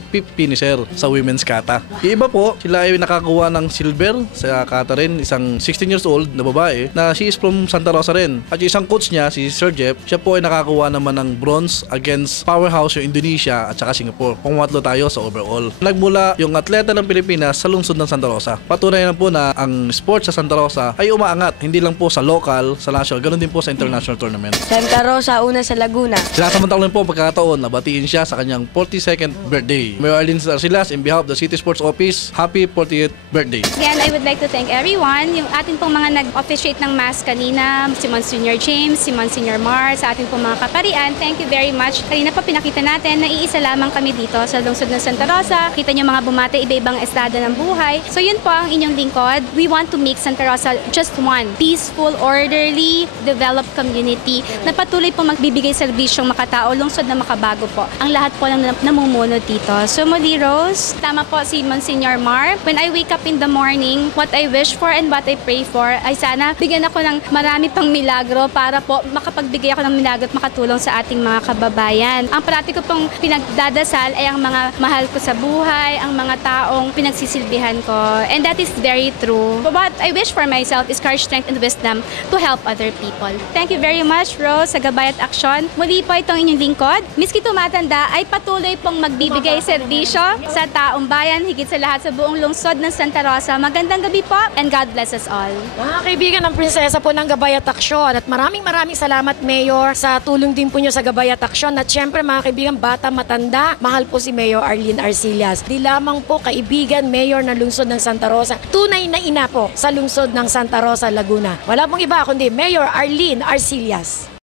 fifth finisher sa women's kata. Yung iba po, sila ay nakakuha ng silver sa kata rin, isang 16 years old na babae na she is from Santa Rosa rin. At yung isang coach niya, si Sir Jeff, siya po ay nakakuha naman ng bronze against powerhouse yung Indonesia at saka Singapore. Pangatlo tayo sa overall. Nagmula yung atleta ng Pilipinas sa lungsod ng Santa Rosa. Patunay na po na ang sports sa Santa Rosa ay umaangat, hindi lang po sa local, sa national, ganoon din po sa international tournament. Santa Rosa, una sa Laguna. Sinasamantala rin po pagkakataon na batiin siya sa kanyang 42nd birthday. Mayor Arlene Arcillas, in behalf of the City Sports Office, happy 40th birthday. Again, I would like to thank everyone. Yung atin pong mga nag-officiate ng mass kanina, si Monsignor James, si Monsignor Mar, sa ating pong mga kaparian, thank you very much. Kanina pa pinakita natin na iisa lamang kami dito sa lungsod ng Santa Rosa. Kita nyo mga bumate, iba-ibang estado ng buhay. So yun po ang inyong lingkod. We want to make Santa Rosa just one peaceful, orderly, developed community na patuloy po magbibigay serbisyong makatao, lungsod na makabago po. Ang lahat po lang namumuno dito. So muli, Rose, tama po si Monsignor Mar. When I wake up in the morning, what I wish for and what I pray for ay sana bigyan ako ng marami pang milagro para po makapagbigay ako ng milagro at makatulong sa ating mga kababayan. Ang parati ko pong pinagdadasal ay ang mga mahal ko sa buhay, ang mga taong pinagsisilbihan ko. And that is very true. But what I wish for myself is courage, strength, and wisdom to help other people. Thank you very much, Rose, sa Gabay at Aksyon. Muli po itong inyong lingkod. Miski tumatanda ay patuloy pong magbibigay serbisyo sa taong bayan, higit sa lahat sa buong lungsod ng Santa Rosa. Magandang gabi po and God bless us all. Mga kaibigan ng prinsesa po ng Gabay at Aksyon, at maraming salamat, Mayor, sa tulong din po nyo sa Gabay at Aksyon. At syempre mga kaibigan, bata, matanda, mahal po si Mayor Arlene Arcillas. Di lamang po kaibigan, Mayor ng lungsod ng Santa Rosa, tunay na ina po sa lungsod ng Santa Rosa, Laguna. Wala pong iba kundi Mayor Arlene Arcillas.